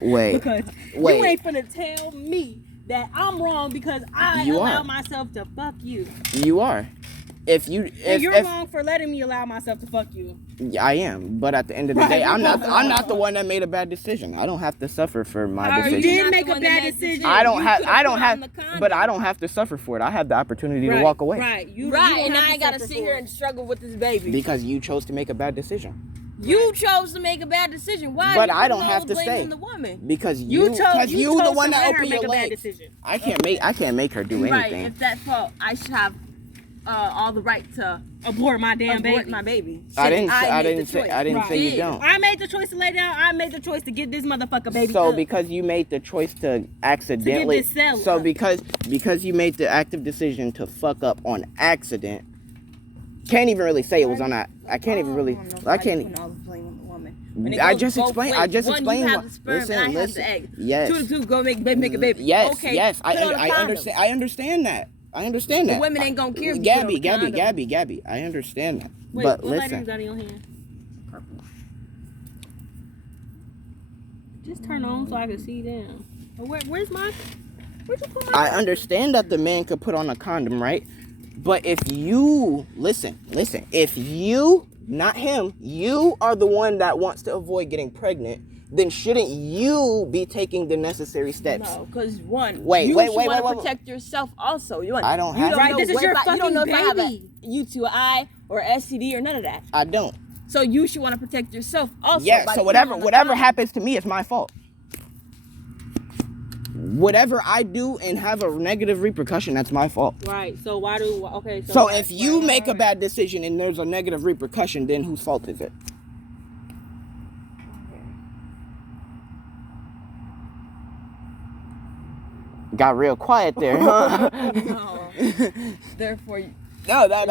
Wait. Because you ain't finna tell me that I'm wrong because I allow myself to fuck you. You are. If you're wrong for letting me allow myself to fuck you. I am, but at the end of the day, I'm not the one that made a bad decision. I don't have to suffer for my decision. You did make a bad decision. I don't have to suffer for it. I have the opportunity to walk away. Right. And I ain't gotta sit here and struggle with this baby. Because you chose to make a bad decision. You chose to make a bad decision. Why? But I don't have to stay. The woman? Because you the one that opened your legs. I can't make her do anything. Right. If that's fault, I should have all the right to abort my damn baby. My baby. I didn't say you don't. I made the choice to lay down. I made the choice to get this motherfucker baby. So because you made the choice to accidentally, because you made the active decision to fuck up on accident, can't even really say it was on that. I can't even really. I can't. I just explained. You have the sperm and I have the egg. Yes. 2 and 2 go make a baby. Yes. Okay. Yes. I understand. I understand that. The women ain't gonna care. Gabby. I understand that. Wait, but what lighter listen. you got in your hand? Purple. Just turn on so I can see them. Where's my? Where'd you put my? I understand that the man could put on a condom, right? But if you listen, if you, not him, you are the one that wants to avoid getting pregnant, then shouldn't you be taking the necessary steps? No, because you want to protect yourself also. I don't have to. This is your fucking you don't know baby. If I have a UTI or STD or none of that. I don't. So you should want to protect yourself also. Yeah, so whatever happens to me is my fault. Whatever I do and have a negative repercussion, that's my fault. Right. So So if you make a bad decision and there's a negative repercussion, then whose fault is it? Got real quiet there, huh? No. Therefore, answer that.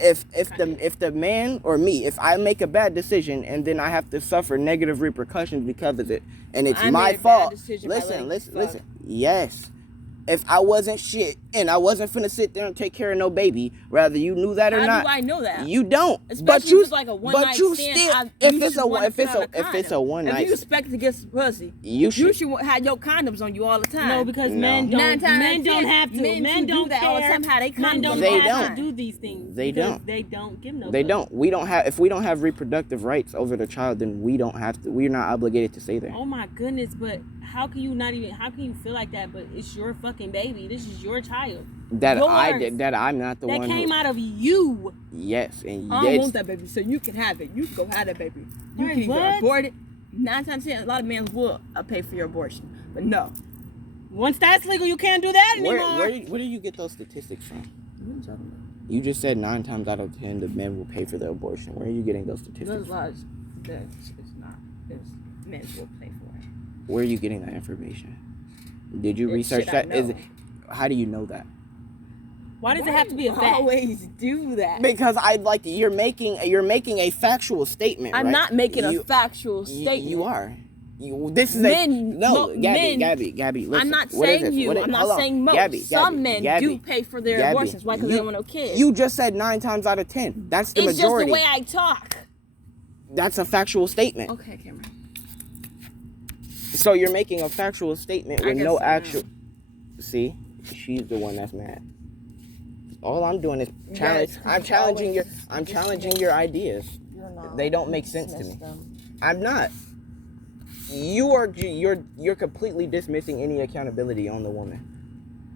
If the man or me, if I make a bad decision and then I have to suffer negative repercussions because of it, and it's my fault. Listen. Yes. If I wasn't shit and I wasn't finna sit there and take care of no baby, whether you knew that or not. How do I know that? You don't. Especially if it's like a one-night stand. If it's a one night. If you expect to get some pussy, you should have your condoms on you all the time. No, because men don't have to. Men don't do that all the time. How they condoms? They don't do these things. They don't. They don't give no. They don't. We don't have. If we don't have reproductive rights over the child, then we don't have to. We're not obligated to stay there. Oh my goodness! But how can you not even? How can you feel like that? But it's your fucking baby. This is your child. I'm not the one. That came out of you. Yes, and I don't want that baby, so you can have it. You can go have that baby. You can either abort it. 9 times 10, a lot of men will pay for your abortion, but no. Once that's legal, you can't do that anymore. Where do you get those statistics from? What are you talking about? You just said 9 times out of 10 the men will pay for the abortion. Where are you getting those statistics? There's lots that it's not. There's men will pay for it. Where are you getting that information? Did you research that? How do you know that? Why does it have to be a fact? Always do that. Because you're making a factual statement. I'm not making a factual statement. You are. This is Gabby. Listen, I'm not saying you. I'm not saying most. Some men do pay for their abortions. Why? Because they don't want no kids. You just said 9 times out of 10. That's the majority. It's just the way I talk. That's a factual statement. Okay, Cameron. So you're making a factual statement with no actual. See, she's the one that's mad. All I'm doing is challenge. I'm challenging your ideas. They don't make sense to me. I'm not. You're completely dismissing any accountability on the woman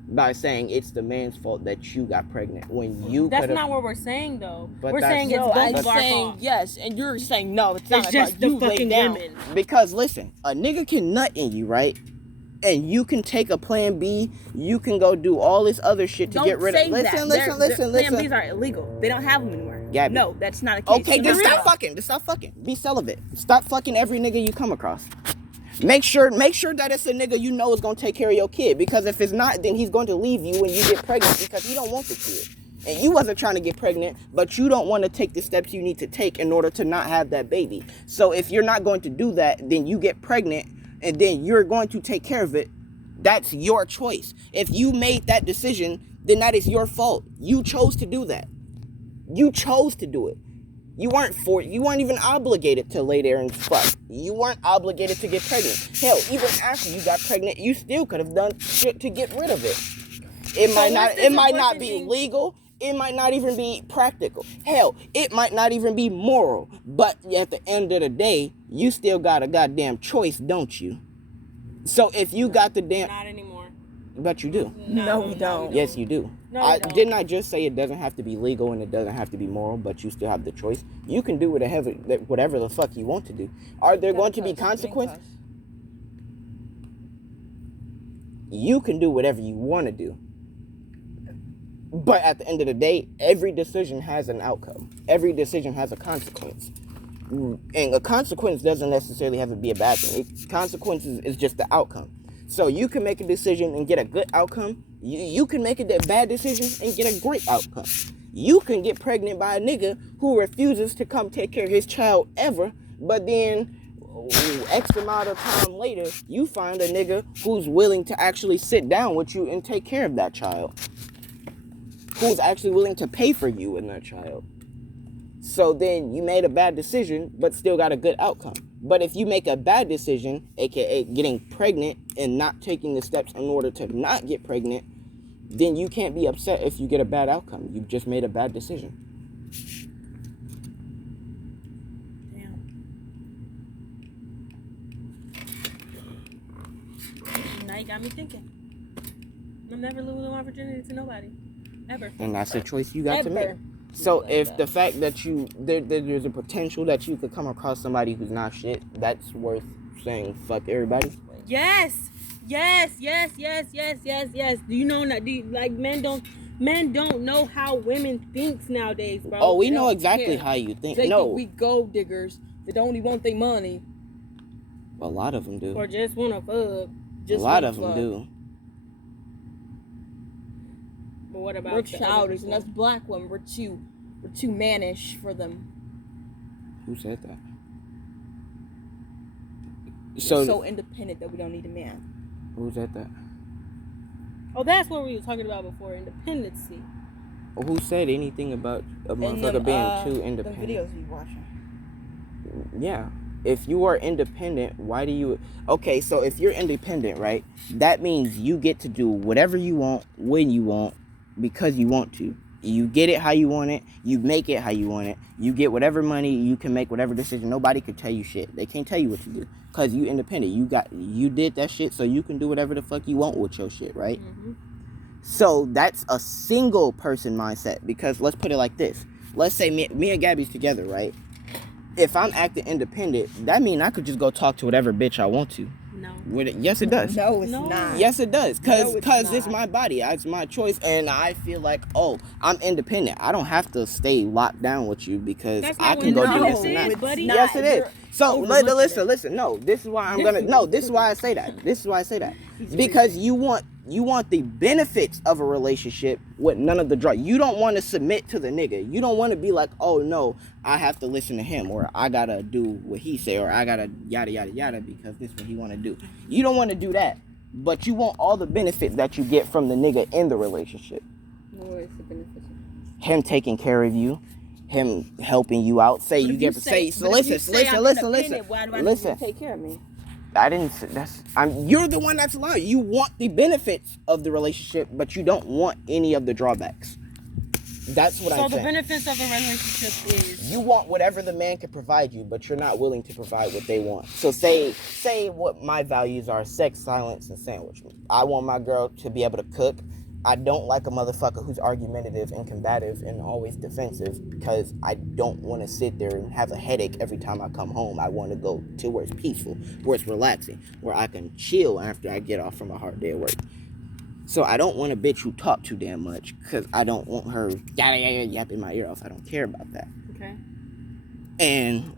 by saying it's the man's fault that you got pregnant when you. That's not what we're saying though. We're saying it's both of our fault. Yes, and you're saying no. It's not just the fucking women. Because listen, a nigga can nut in you, right? And you can take a plan B. You can go do all this other shit to get rid of. Listen. Plan Bs are illegal. They don't have them anymore. Gabby. No, that's not a case. Okay, then stop fucking. Be celibate. Stop fucking every nigga you come across. Make sure that it's a nigga you know is gonna take care of your kid. Because if it's not, then he's going to leave you when you get pregnant because he don't want the kid. And you wasn't trying to get pregnant, but you don't want to take the steps you need to take in order to not have that baby. So if you're not going to do that, then you get pregnant and then you're going to take care of it. That's your choice. If you made that decision, then that is your fault. You chose to do that. You chose to do it. You weren't even obligated to lay there and fuck. You weren't obligated to get pregnant. Hell, even after you got pregnant, you still could have done shit to get rid of it. It might not be legal. It might not even be practical. Hell, it might not even be moral. But at the end of the day, you still got a goddamn choice, don't you? So if you got the damn... Not anymore. But you do. No, we don't. Yes, you do. No, didn't I just say it doesn't have to be legal and it doesn't have to be moral, but you still have the choice? You can do whatever the fuck you want to do. Are there going to be consequences? You can do whatever you want to do. But at the end of the day, every decision has an outcome. Every decision has a consequence. And a consequence doesn't necessarily have to be a bad thing. Consequences is just the outcome. So you can make a decision and get a good outcome. You can make a bad decision and get a great outcome. You can get pregnant by a nigga who refuses to come take care of his child ever, but then X amount of time later, you find a nigga who's willing to actually sit down with you and take care of that child. Who's actually willing to pay for you and that child. So then you made a bad decision, but still got a good outcome. But if you make a bad decision, aka getting pregnant and not taking the steps in order to not get pregnant, then you can't be upset if you get a bad outcome. You've just made a bad decision. Damn. Now you got me thinking. I'm never losing my virginity to nobody. Ever. And that's a choice you got to make. So if the fact that there's a potential that you could come across somebody who's not shit, that's worth saying fuck everybody. Yes. Do you know that? Men don't know how women thinks nowadays, bro. Oh, we know exactly how you think. They No, think we gold diggers that don't even want their money. a lot of them do. Or just wanna fuck. A lot of them do. But what about We're childish, and us black women, we're too mannish for them. Who said that? We're So so independent that we don't need a man. who said that? Oh, that's what we were talking about before, independency. Who said anything about a motherfucker being too independent? The videos we watching. Yeah. If you are independent, why do you... Okay, so if you're independent, right, that means you get to do whatever you want, when you want, because you want to. You get it how you want it. You make it how you want it. You get whatever money. You can make whatever decision. Nobody could tell you shit. They can't tell you what to do because you independent. You did that shit, so you can do whatever the fuck you want with your shit, right? Mm-hmm. So that's a single person mindset, because let's put it like this. Let's say me and Gabby's together, right? If I'm acting independent, that means I could just go talk to whatever bitch I want to. No. Yes, it does. No, it's No. not. Yes, it does. No, Because it's it's not. my body. It's my choice. And I feel like, oh, I'm independent. I don't have to stay locked down with you because That's I not can what go do no, this and that. it's buddy. not. Yes, it is. You're So overlooking it. listen. No, this is why I'm gonna. No, this is why I say that. This is why I say that. Because you want the benefits of a relationship with none of the drama. You don't want to submit to the nigga. You don't want to be like, oh no, I have to listen to him, or I gotta do what he say, or I gotta yada yada yada because this is what he want to do. You don't want to do that, but you want all the benefits that you get from the nigga in the relationship. What is the benefit? Him taking care of you, him helping you out. Say you get say. So listen. Why do I Listen. need you to take care of me? I didn't say you're the one that's lying. You want the benefits of the relationship, but you don't want any of the drawbacks. That's what I'm saying. So the benefits of a relationship is You want whatever the man can provide you, but you're not willing to provide what they want. So say what my values are: sex, silence, and sandwich. I want my girl to be able to cook. I don't like a motherfucker who's argumentative and combative and always defensive, because I don't want to sit there and have a headache every time I come home. I want to go to where it's peaceful, where it's relaxing, where I can chill after I get off from a hard day of work. So I don't want a bitch who talk too damn much, because I don't want her yapping my ear off. I don't care about that. okay. And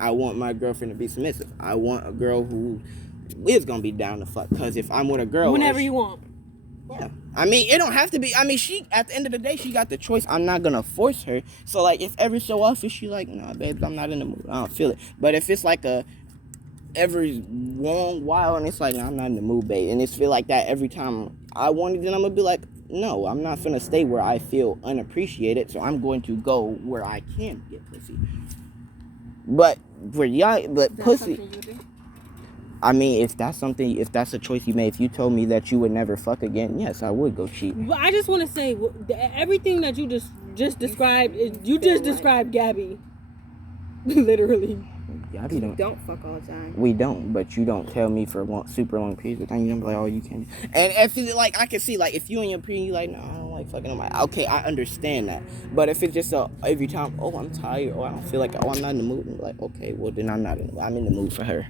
I want my girlfriend to be submissive. I want a girl who is gonna be down to fuck, because if I'm with a girl, Whenever you want. yeah. I mean, it don't have to be. I mean, she, at the end of the day, she got the choice. I'm not gonna force her. So like, if every so often she like, nah, babes, I'm not in the mood, I don't feel it. But if it's like every long while and it's like, nah, I'm not in the mood, babe, and it's feel like that every time I want it, then I'm gonna be like, no, I'm not finna stay where I feel unappreciated, so I'm going to go where I can get pussy. But for y'all, but pussy. I mean, if that's a choice you made, if you told me that you would never fuck again, yes, I would go cheat. But I just want to say, everything that you just described, you just described Gabby. Literally. Gabby don't fuck all the time. We don't, but you don't tell me for super long periods of time. You don't be like, oh, you can't. And if it's like, I can see, like, if you and your period, you like, no, I don't like fucking. I'm like, okay, I understand that. But if it's just every time, oh, I'm tired, oh, I don't feel like, oh, I'm not in the mood. I'm like, okay, well, then I'm in the mood for her.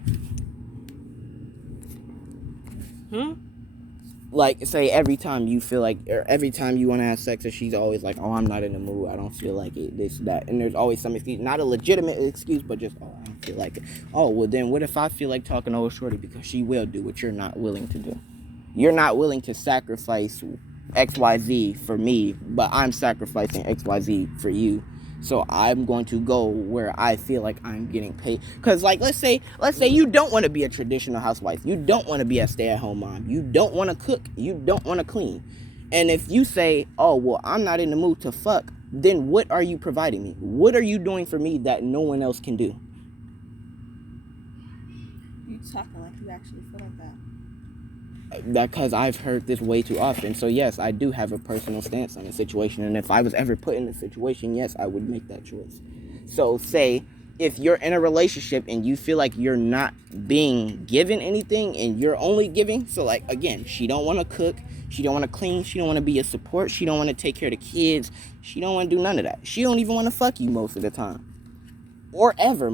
Like, say every time you feel like, or every time you want to have sex, and she's always like, oh, I'm not in the mood, I don't feel like it, this, that. And there's always some excuse, not a legitimate excuse, but just, oh, I don't feel like it. Oh, well, then what if I feel like talking to old shorty? Because she will do what you're not willing to do. You're not willing to sacrifice XYZ for me, but I'm sacrificing XYZ for you. So I'm going to go where I feel like I'm getting paid. Because, like, let's say you don't want to be a traditional housewife. You don't want to be a stay-at-home mom. You don't want to cook. You don't want to clean. And if you say, oh, well, I'm not in the mood to fuck, then what are you providing me? What are you doing for me that no one else can do? You talking like you actually feel like that. Because I've heard this way too often. So yes, I do have a personal stance on the situation, and if I was ever put in a situation, yes, I would make that choice. So say if you're in a relationship and you feel like you're not being given anything and you're only giving, so like, again, she don't want to cook, she don't want to clean, she don't want to be a support, she don't want to take care of the kids, she don't want to do none of that, she don't even want to fuck you most of the time, or ever,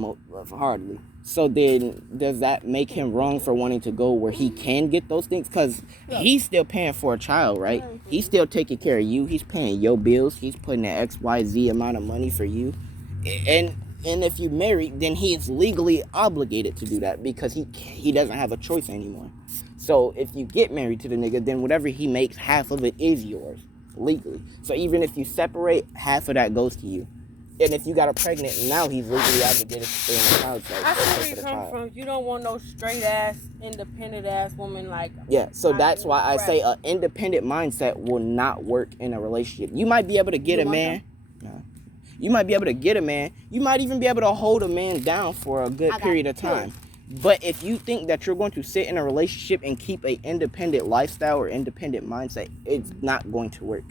hardly. So then, does that make him wrong for wanting to go where he can get those things? Because he's still paying for a child, right? He's still taking care of you. He's paying your bills. He's putting that XYZ amount of money for you. And if you marry, then he is legally obligated to do that because he doesn't have a choice anymore. So if you get married to the nigga, then whatever he makes, half of it is yours, legally. So even if you separate, half of that goes to you. And if you got her pregnant, now he's legally obligated to stay in the house. I see where you come from. You don't want no straight ass, independent ass woman like. Yeah, so that's why I say an independent mindset will not work in a relationship. You might be able to get a man. No. You might be able to get a man. You might even be able to hold a man down for a good period of time. But if you think that you're going to sit in a relationship and keep an independent lifestyle or independent mindset, it's not going to work.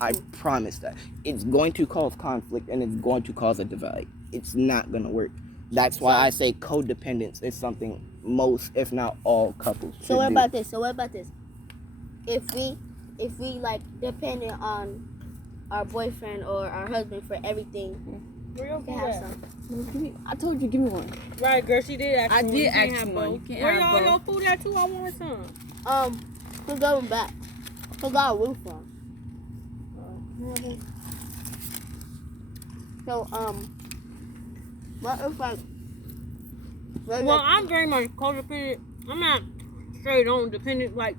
I promise that. It's going to cause conflict and it's going to cause a divide. It's not going to work. That's why I say codependence is something most, if not all, couples should So what do. about this? If we like dependent on our boyfriend or our husband for everything, we can have some. I told you, give me one. Right, girl, she did ask I me. did ask you one. You can't Where have y'all both. your food at too? I want some. We're going back. We got a roof on. So what if like? Well, I'm very much codependent. I'm not straight on dependent. Like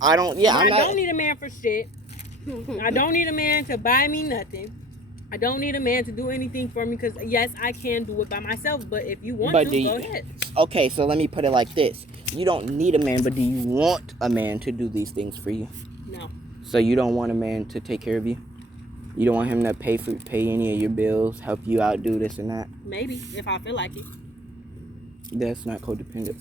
I don't need a man for shit. I don't need a man to buy me nothing. I don't need a man to do anything for me because yes, I can do it by myself. But if you want to, go ahead. Okay, so let me put it like this: you don't need a man, but do you want a man to do these things for you? No. So you don't want a man to take care of you? You don't want him to pay any of your bills, help you out, do this and that? Maybe if I feel like it. That's not codependent.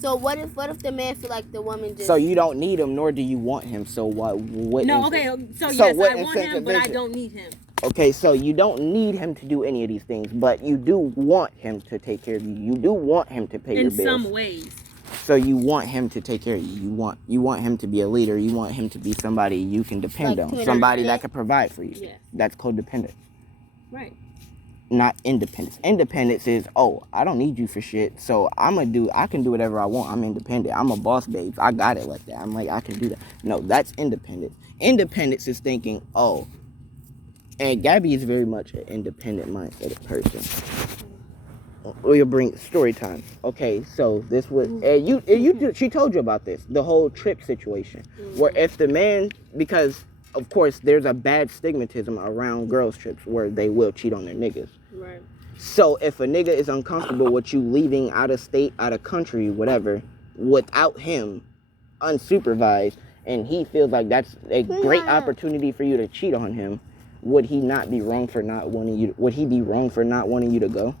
So what if the man feel like the woman just? So you don't need him, nor do you want him. So what? No, okay. So yes, I want him, but I don't need him. Okay, so you don't need him to do any of these things, but you do want him to take care of you. You do want him to pay your bills. In some ways. So you want him to take care of you. You want him to be a leader. You want him to be somebody you can depend on. Somebody that can provide for you. Yeah. That's codependent. Right. Not independence. Independence is, oh, I don't need you for shit. So I can do whatever I want. I'm independent. I'm a boss, babe. I got it like that. I'm like, I can do that. No, that's independence. Independence is thinking, oh, and Gabby is very much an independent mindset person. We'll bring story time. Okay, so this was she told you about this, the whole trip situation, where if the man, because of course there's a bad stigmatism around girls trips where they will cheat on their niggas. Right. So if a nigga is uncomfortable with you leaving out of state, out of country, whatever, without him, unsupervised, and he feels like that's a great opportunity for you to cheat on him, would he not be wrong for not wanting you? Would he be wrong for not wanting you to go?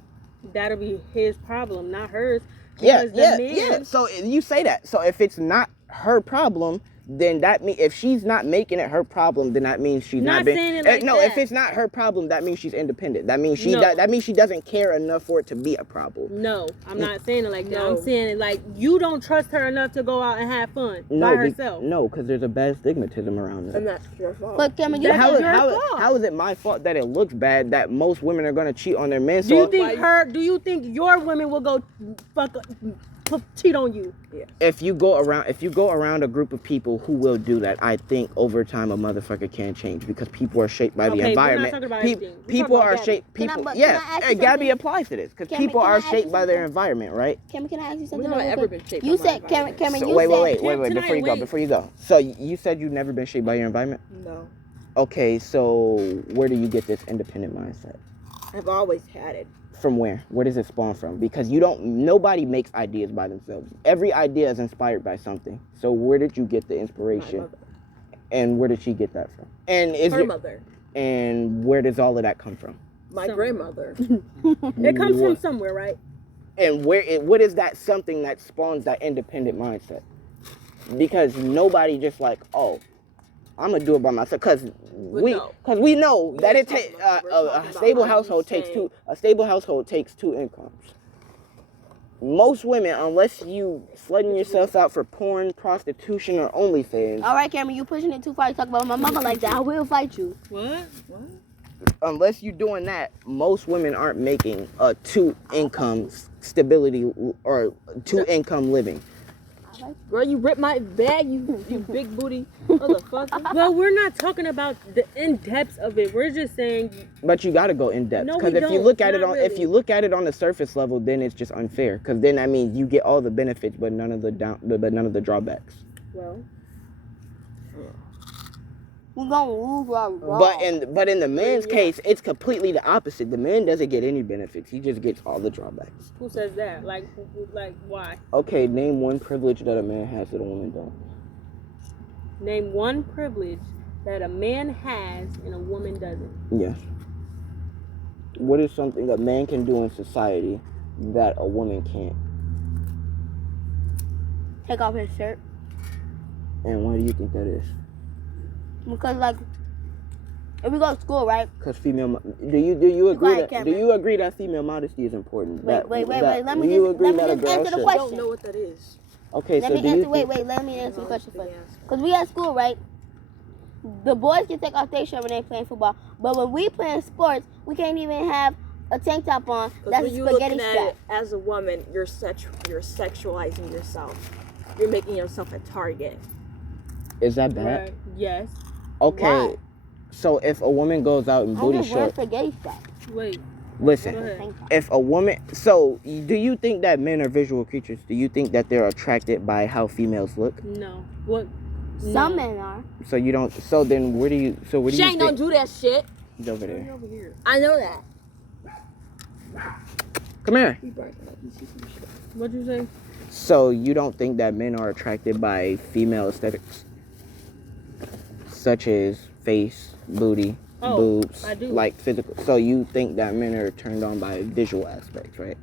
That'll be his problem, not hers. Yeah, Because the yeah. man- So you say that. So if it's not her problem, then that means if she's not making it her problem, then that means she's Not not being. saying it like no, that. if it's not her problem, that means she's independent. That means she No. that means she doesn't care enough for it to be a problem. No, I'm not saying it like that. No. I'm saying it like you don't trust her enough to go out and have fun by herself. No, because there's a bad stigmatism around it. And that's your fault. But Cameron, you That's How is, your how, fault. how is it my fault that it looks bad that most women are gonna cheat on their men? Do you So think Do you think your women will go cheat on you? if you go around a group of people who will do that, I think over time a motherfucker can change because people are shaped by the Okay, we're not environment. talking about Pe- everything. We're people talking are about shaped. Can I- People, but can I yeah, ask you Gabby something? applies to this because Cameron, people can I are ask you shaped by their something? environment, right? Cameron, can I ask you We've something? not real ever quick? been shaped You by said, my Cameron, environment. you Wait, said, wait, Tonight, before you go. So you said you've never been shaped by your environment? No. Okay, so where do you get this independent mindset? I've always had it. From where? Where does it spawn from? Because nobody makes ideas by themselves. Every idea is inspired by something. So where did you get the My inspiration? mother. And where did she get that from? And Her mother. and where does all of that come from? My Somewhere. grandmother. It comes from What- somewhere, right? And what is that something that spawns that independent mindset? Because nobody just like, oh, I'm gonna do it by myself. Because we know that it takes a stable household takes two incomes. Most women, unless you flooding yourself out for porn, prostitution, or OnlyFans, all right, Cameron, you pushing it too far. You talk about my mama like that. I will fight you. What? unless you're doing that, most women aren't making a two income stability or two income living. Girl, you ripped my bag, you big booty motherfucker. Well, we're not talking about the in-depth of it. We're just saying But you gotta go in depth No, because we if you don't. look at it Not on if really. you look at it on the surface level, then it's just unfair. Because then that means you get all the benefits, but none of the drawbacks. well, We're gonna lose our raw. But in the man's case, it's completely the opposite. The man doesn't get any benefits; he just gets all the drawbacks. who says that? Like why? Okay, name one privilege that a man has that a woman don't. Name one privilege that a man has and a woman doesn't. Yes. What is something a man can do in society that a woman can't? Take off his shirt. And why do you think that is? Because like, if we go to school, right? Because female, do you agree quiet, that Cameron. female modesty is important? Wait. Let do me you just agree that a answer girl the should? I question. don't know what that is. Okay, Let so me do you answer. think, Wait. Let me answer the question Big first. answer. Because we at school, right? The boys can take off their shirt when they playing football, but when we playing sports, we can't even have a tank top on. Because That's when a you're spaghetti looking at strap. it as a woman, you're sexualizing yourself. You're making yourself a target. is that bad? Right. Yes. Okay, Why? so if a woman goes out in I'm booty just wearing shorts, spaghetti strap. Wait. listen. Go ahead. Tank top. If a woman, so do you think that men are visual creatures? Do you think that they're attracted by how females look? No. What? Some No. men are. So you don't. So then where do you? So what do you Shane, don't think? do that shit. He's over there. Over here. I know that. Come here. What'd you say? So you don't think that men are attracted by female aesthetics, such as face, booty, Oh, boobs, I do. like physical. So you think that men are turned on by visual aspects, right?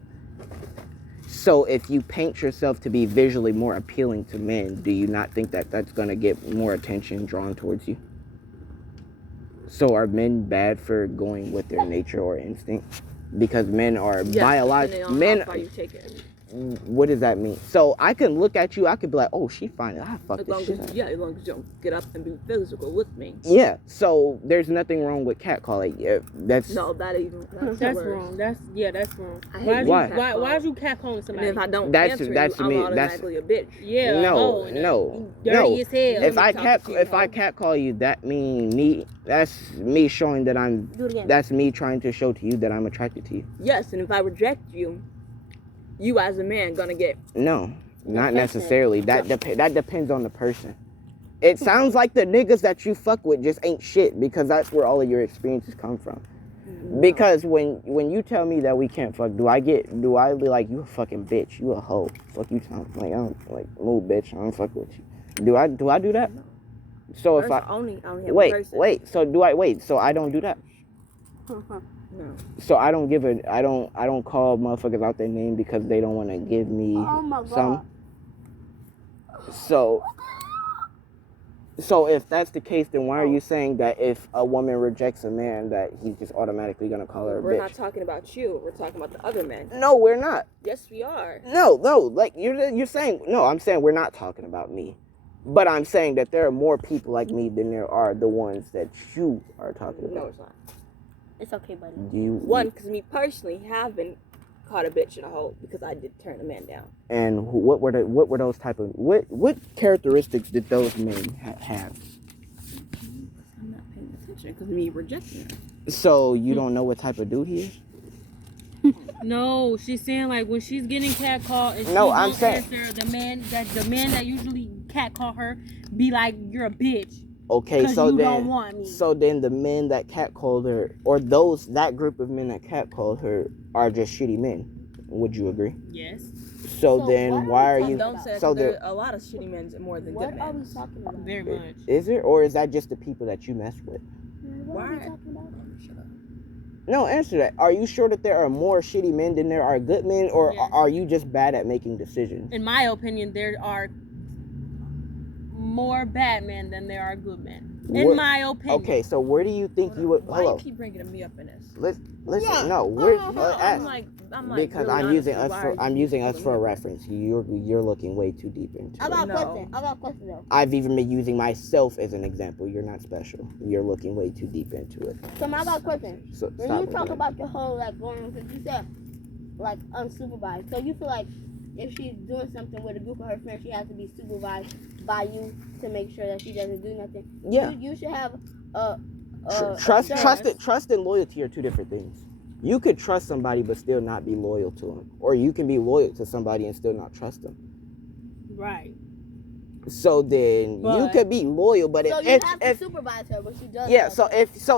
So if you paint yourself to be visually more appealing to men, do you not think that that's gonna get more attention drawn towards you? So are men bad for going with their nature or instinct? Because men are biological. Men. How far you take it. What does that mean? So I can look at you, I could be like, oh, she fine. I fuck As this long shit as up. as long as you don't get up and be physical with me. Yeah, so there's nothing wrong with catcalling. Yeah, that's No, that's That's worse. wrong. That's wrong. I hate Why'd Why? you why'd you catcalling And somebody? if I don't That's- answer that's you, me. I'm That's- automatically a bitch. yeah. no, oh, no, dirty no. as hell. If I talk to you, if I catcall you, that mean me. That's me showing that I'm. Do it again. That's me trying to show to you that I'm attracted to you. Yes, and if I reject you, you as a man gonna get No, not Okay, necessarily. That depends on the person. It sounds like the niggas that you fuck with just ain't shit because that's where all of your experiences come from. Because when you tell me that we can't fuck, do I be like, you a fucking bitch, you a hoe, fuck you, Tom, like I don't like move, bitch, I don't fuck with you. Do I do that? So if That's I only have one wait, person. wait. So do I wait? So I don't do that. No. So I don't give a. I don't call motherfuckers out their name because they don't want to give me Oh my God. some. So if that's the case, then why are you saying that if a woman rejects a man, that he's just automatically gonna call her a We're bitch? not talking about you. We're talking about the other men. No, we're not. Yes, we are. No. Like you're saying. No, I'm saying we're not talking about me. But I'm saying that there are more people like me than there are the ones that you are talking No, about. it's not. It's okay, buddy. One, because me personally have been caught a bitch in a hole because I did turn a man down. And what were those type of what characteristics did those men have? I'm not paying attention because me rejecting them. So you don't know what type of dude he is? No, she's saying like when she's getting catcalled and she No, I'm won't saying- answer, the man that usually catcall her be like, "You're a bitch." Okay, 'Cause so you then don't want me. so then the men that catcalled her, or that group of men that catcalled her, are just shitty men. Would you agree? Yes. So So then what why are are we you? talking Don't say So there there are a lot of shitty men more than What good are we men. talking about? Very much. Is it, or is that just the people that you mess with? What are we Why? talking about? Shut up. No, answer that. Are you sure that there are more shitty men than there are good men, or Yes. are you just bad at making decisions? In my opinion, there are more bad men than there are good men. In What- my opinion. Okay, so where do you think you would? Why Hello. you keep bringing me up in this? Listen. Yeah. No, we're No, ask. I'm like Because really I'm using honestly, us why for are I'm you using us pulling for a me up? reference. You're looking way too deep into I it. got a No. question. I got a question though. I've even been using myself as an example. You're not special. You're looking way too deep into it. So I got a question. So When stop you it, talk man. about the whole like going, because you said like unsupervised. So you feel like if she's doing something with a group of her friends, she has to be supervised by you to make sure that she doesn't do nothing. Yeah. You should have Trust, assurance. trust and loyalty are two different things. You could trust somebody but still not be loyal to them, or you can be loyal to somebody and still not trust them. Right. So then you But- could be loyal, but So you have to supervise her, but she does. yeah. So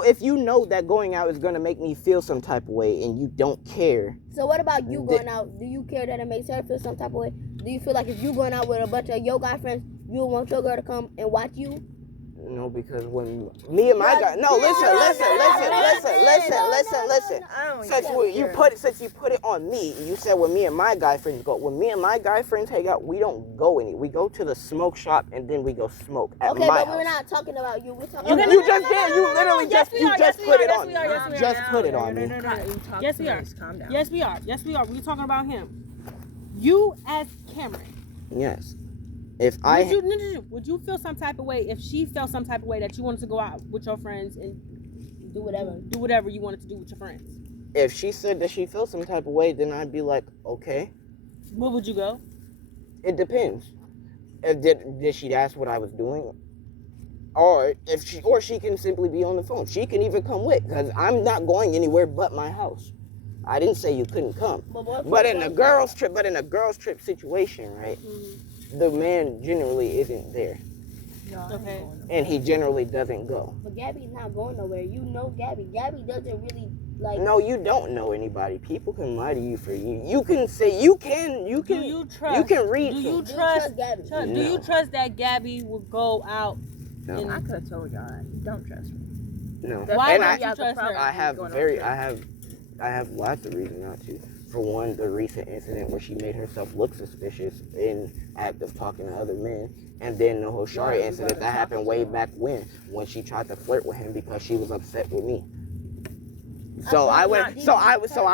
if you know that going out is gonna make me feel some type of way and you don't care, So what about you The- going out? Do you care that it makes her feel some type of way? Do you feel like if you going out with a bunch of your guy friends, you would want your girl to come and watch you? no, because when me and my guy, no, listen. Since you put it on me, you said when me and my guy friends go. When me and my guy friends hang out, we don't go any. We go to the smoke shop and then we go smoke at Okay, my but house. we're not talking about you. We're talking You, about you just did. You literally Yes, just we you are. just Yes, we put are. it Yes, on we me. are. Yes, we are. Just put it on me. Yes, we are. Calm down. Yes, we are. Yes, we are. We're talking about him. You as Cameron. Yes. If Would you feel some type of way if she felt some type of way that you wanted to go out with your friends and do whatever. do whatever you wanted to do with your friends? if she said that she feels some type of way, then I'd be like, okay. Where would you go? It depends. Did she ask what I was doing? Or she can simply be on the phone. She can even come with, because I'm not going anywhere but my house. I didn't say you couldn't come. But in a girls trip situation, right? The man generally isn't there, Okay. and he generally doesn't go. But Gabby's not going nowhere. You know Gabby. Gabby doesn't really like. No, you don't know anybody. People can lie to you for you. You can say you can. Do you trust? You can read. Do you Do trust? Gabby? Do you trust that Gabby will go out? No. and- I could have told y'all that. You don't trust me. No. Why And don't I, you trust her? I have lots of reason not to. For one, the recent incident where she made herself look suspicious in act of talking to other men, and then the Hoshari incident that happened way back when she tried to flirt with him because she was upset with me. So I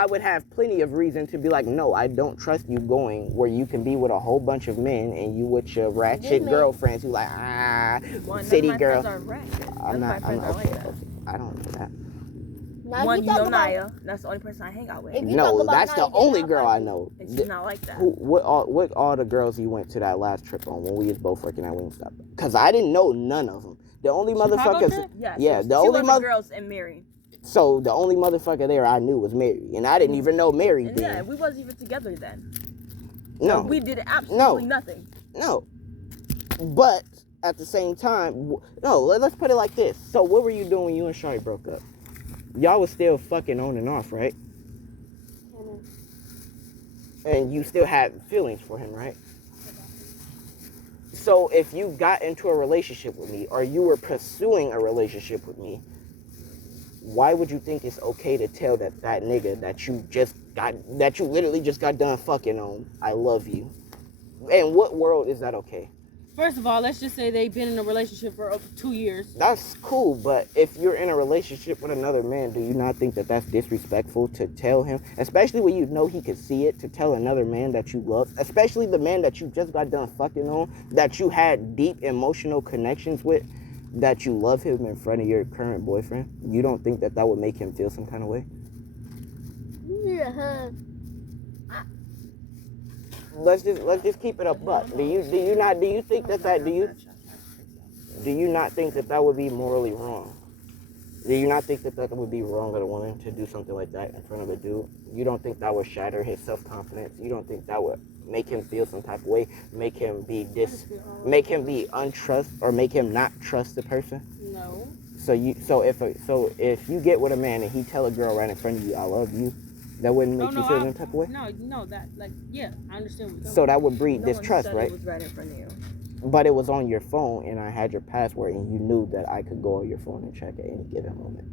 would have plenty of reason to be like, no, I don't trust you going where you can be with a whole bunch of men and you with your ratchet girlfriends who like city girl. I'm not. I don't know that. Now, One, if you know talk about- Naya. That's the only person I hang out with. If you talk No, about that's the Naya, then only I'll girl fuck I you. know. And she's not like that. What all the girls you went to that last trip on when we was both working at Wingstop? Because I didn't know none of them. The only motherfuckers. trip? Yeah, she the only was the girls and Mary. So the only motherfucker there I knew was Mary, and I didn't even know Mary And yeah, then. we wasn't even together then. No, We did absolutely nothing. no. But at the same time, no. Let's put it like this. So what were you doing when you and Shari broke up? Y'all was still fucking on and off, right? And you still had feelings for him, right? So if you got into a relationship with me, or you were pursuing a relationship with me, why would you think it's okay to tell that nigga that you literally just got done fucking on, I love you? In what world is that okay? First of all, let's just say they've been in a relationship for over 2 years. That's cool, but if you're in a relationship with another man, do you not think that that's disrespectful to tell him, especially when you know he could see it, to tell another man that you love, especially the man that you just got done fucking on, that you had deep emotional connections with, that you love him in front of your current boyfriend? You don't think that would make him feel some kind of way? You need a hug. Let's just keep it a buck. Do you think that do you not think that would be morally wrong? Do you not think that would be wrong of a woman to do something like that in front of a dude? You don't think that would shatter his self-confidence? You don't think that would make him feel some type of way, make him be untrust, or make him not trust the person? No. So if you get with a man and he tell a girl right in front of you, I love you, that wouldn't make you feel any type of way? No, that, like, yeah, I understand what you're saying. So that would breed distrust, said right? It was right in front of you. But it was on your phone, and I had your password, and you knew that I could go on your phone and check at any given moment.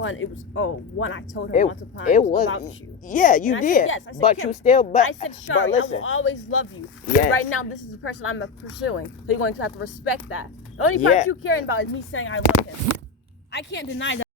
I told her multiple times about you. Yeah, you and did. I said, but Kim, you still, but I said, Shari, I will always love you. Yes. But right now, this is the person I'm pursuing. So you're going to have to respect that. The only part you caring about is me saying I love him. I can't deny that.